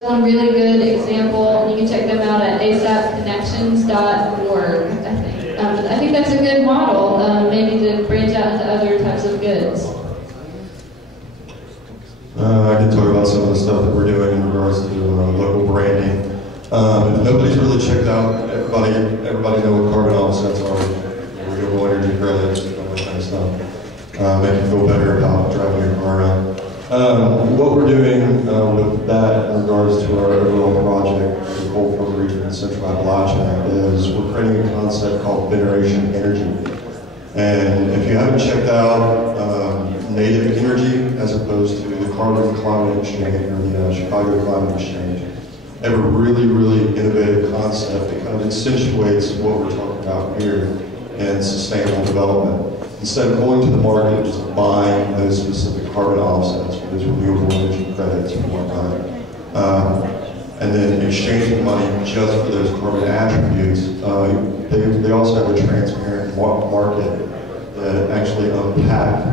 One really good example, you can check them out at asapconnections.org, I think. I think that's a good model, maybe to branch out into other types of goods. I can talk about some of the stuff that we're doing in regards to local branding. Nobody's really checked out, everybody know what carbon offsets are, renewable energy credits, all that kind of stuff. Make you feel better about driving your car around. What we're doing with that in regards to our overall project, the Broyhill region in Central Appalachia, is we're creating a concept called Veneration Energy. And if you haven't checked out native energy as opposed to the Carbon Climate Exchange or the Chicago Climate Exchange, they have a really, really innovative concept that kind of accentuates what we're talking about here in sustainable development. Instead of going to the market and just buying those specific carbon offsets for those renewable energy credits and whatnot, and then exchanging money just for those carbon attributes, they also have a transparent market that actually unpack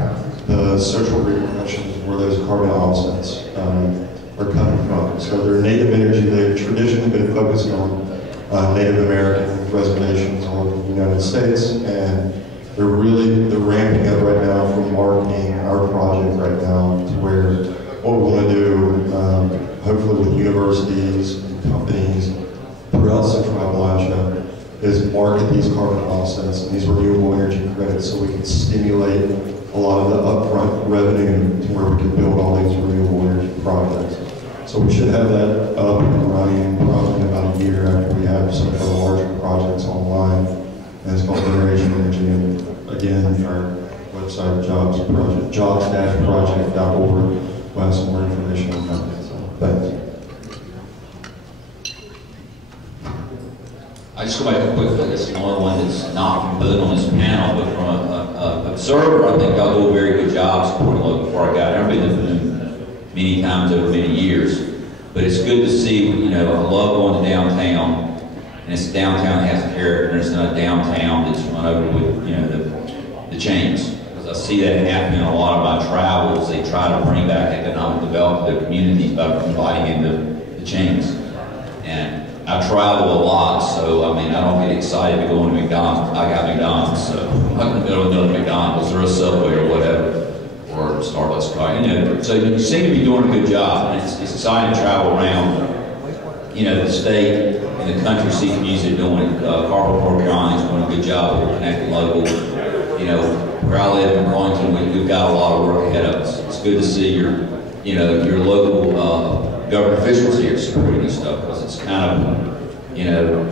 the social repercussions of where those carbon offsets are coming from. So they're native energy. They've traditionally been focusing on Native American reservations all over the United States, and they're ramping up right now from marketing our project right now to where what we want to do, hopefully with universities and companies throughout Central Appalachia, is market these carbon offsets and these renewable energy credits so we can stimulate a lot of the upfront revenue to where we can build all these renewable energy projects. So we should have that up and running probably in about a year after we have some of the larger projects online. And it's called Veneration Energy. And again, our website, jobs-project.org, will have some more information on that. So, thanks. I just go back to quickly. This is the only one that's not from Boone on this panel, but from an observer, I think y'all do a very good job supporting local before I got here. I've been to Boone many times over many years, but it's good to see, you know, I love going to downtown, and it's a downtown that has character, and it's not a downtown that's run over with, you know, the chains. Because I see that happening in a lot of my travels. They try to bring back economic development to their communities by inviting into the chains. And I travel a lot, so I mean, I don't get excited to go into McDonald's. I got McDonald's, so I'm not going to go to another McDonald's or a Subway or whatever, or Starbucks car, you know. So you seem to be doing a good job, and it's exciting to travel around, you know, the state and the country, see communities are doing it. Corporal Port County is doing a good job of connecting local. You know, where I live in Burlington, we've got a lot of work ahead of us. It's good to see your local government officials here supporting this stuff, because it's kind of, you know,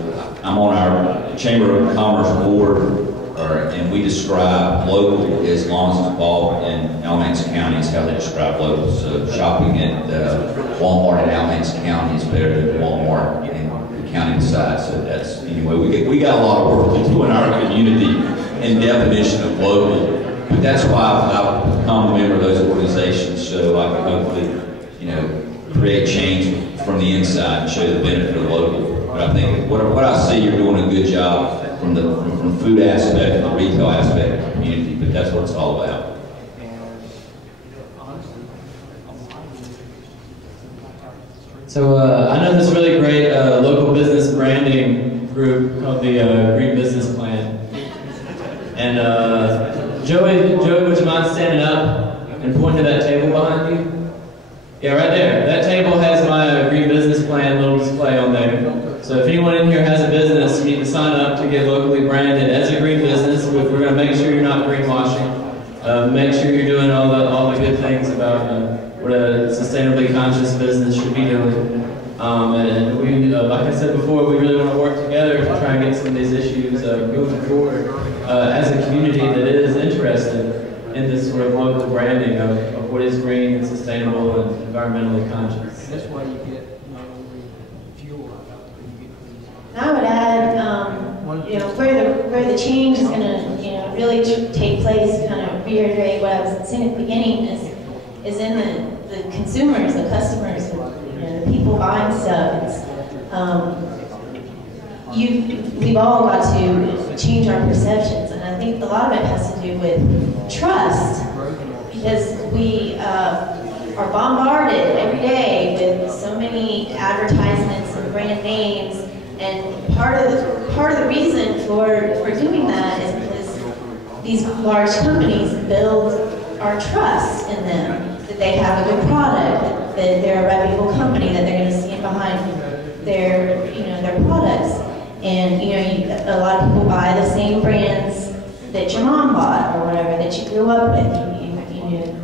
I'm on our Chamber of Commerce board, and we describe local as long as it's involved in Alamance County is how they describe local. So shopping at Walmart in Alamance County is better than Walmart in the county beside. So that's, anyway, we got a lot of work to do in our community in definition of local. But that's why I've become a member of those organizations, so I can hopefully, you know, create change from the inside and show the benefit of local. But I think what I see, you're doing a good job from the food aspect, the retail aspect of the community, but that's what it's all about. So I know this really great local business branding group called the Green Business Plan. And Joey, would you mind standing up and pointing to that table behind you? Yeah, right there. That table has my Green Business Plan little display on there. So if anyone in here has a business, you need to sign up to get locally branded as a green business. We're going to make sure you're not greenwashing. Make sure you're doing all the good things about what a sustainably conscious business should be doing. And we, like I said before, we really want to work together to try and get some of these issues moving forward as a community that is interested in this sort of local branding of what is green and sustainable and environmentally conscious. That's why you get fuel. I would add, you know, where the change is going to, you know, really take place. Kind of reiterate what I was saying at the beginning is in the consumers, the customers, you know, the people buying stuff. We've all got to change our perceptions, and I think a lot of it has to do with trust, because we are bombarded every day with so many advertisements and brand names, and part of the reason for doing that is because these large companies build our trust in them, that they have a good product, that they're a reputable company, that they're going to stand behind their products. And a lot of people buy the same brands that your mom bought or whatever, that you grew up with.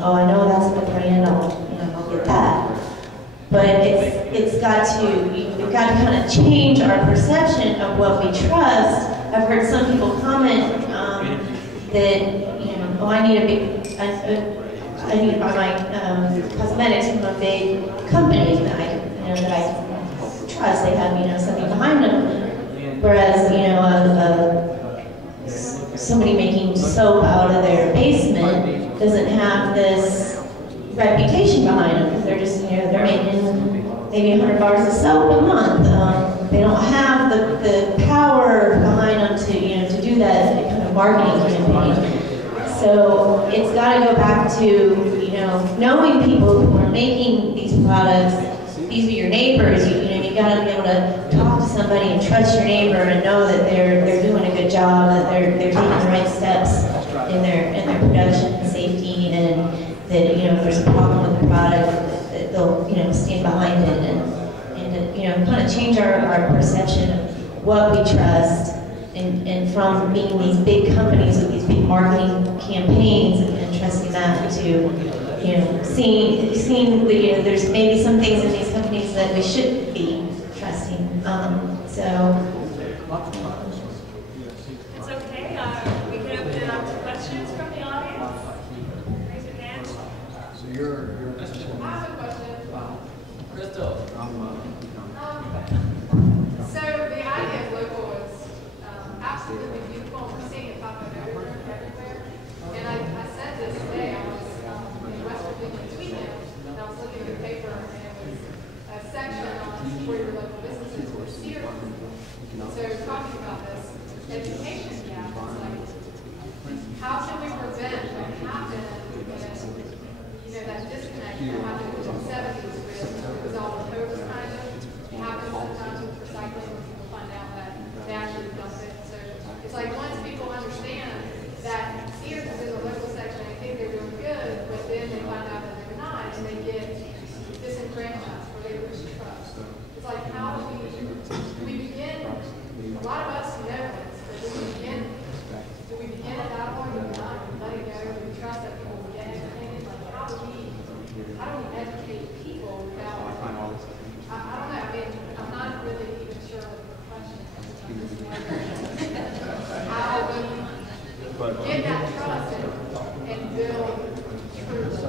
Oh, I know that's the brand, I'll get that. But we've got to kind of change our perception of what we trust. I've heard some people comment that, I need my cosmetics from a big company that I trust. They have, something behind them. Whereas, somebody making soap out of their basement doesn't have this reputation behind them, because they're just, they're making maybe 100 bars of soap a month. They don't have the power behind them to do that kind of marketing campaign. So it's got to go back to, knowing people who are making these products. These are your neighbors. You got to be able to talk to somebody and trust your neighbor and know that they're doing a good job, that they're taking the right steps in their production and safety, and that if there's a problem with the product, that they'll stand behind it, and kind of change our perception of what we trust, and from being these big companies with these big marketing campaigns and trusting that to seeing there's maybe some things in these companies that we shouldn't be trusting. So. It's okay. We can open it up to questions from the audience. Raise your hand. So you're I have a question. Crystal. So the idea of local is absolutely beautiful. We're seeing it pop up everywhere. And I said this today. I was in West Virginia this weekend, and I was looking at the paper, and it was a section on where your local businesses were steered. So talking about this education gap, it's like, how can we prevent what happened in, that disconnect that happened in the 70s with, it was all the COVID kind of, it happens sometimes with recycling when people find out that they actually dump it. So it's like, once people understand that Sears is in the local section, I think they're doing good, but then they find out that they're not, and they get disenfranchised or they lose trust. It's like, how do we begin, a lot of us know this, but do we begin a dialogue or not, and let it go, do we trust that people will get educated? Like, how do we educate people without, I don't know, I'm not really even sure what the question is. How we get that trust and build trust.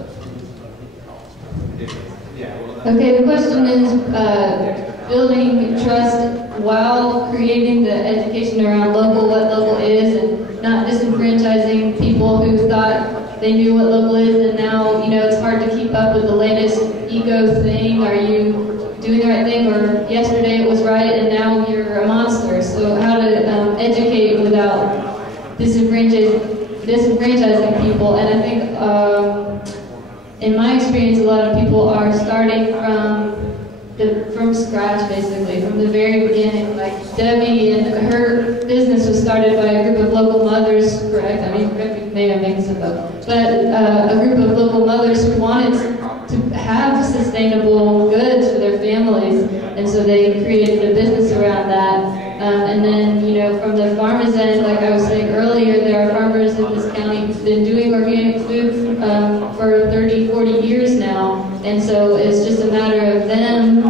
Okay, the question is building trust while creating the education around local, what local is, and not disenfranchising people who thought they knew what local is, and now, it's hard to keep up with the latest ego thing. Are you doing the right thing? Or yesterday it was right, and now you're a monster. So how to educate without disenfranchising people. And I think, in my experience, a lot of people are starting from scratch, basically, from the very beginning. Like Debbie, and her business was started by a group of local mothers, correct? I mean, maybe I'm making stuff up. But a group of local mothers who wanted to have sustainable goods for their families, and so they created a business around that. And then, from the farmers' end, like I was saying earlier, there are farmers in this county who've been doing organic food for 30, 40 years now. And so it's just a matter of them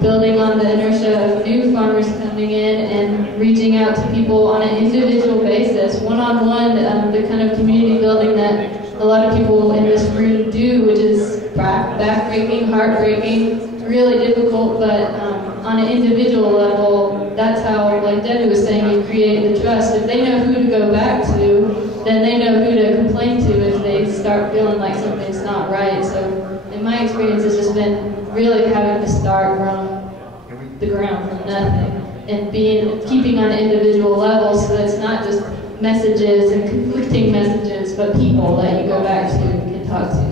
building on the inertia of new farmers coming in and reaching out to people on an individual basis, one-on-one, the kind of community building that a lot of people in this room do, which is backbreaking, heartbreaking, really difficult, but on an individual level, that's how, like Debbie was saying, you create the trust. If they know who to go back to, then they know who to complain to if they start feeling like something's not right. So in my experience, it's just been really having to start from the ground, from nothing, and keeping on an individual level, so that it's not just messages and conflicting messages, but people that you go back to and can talk to.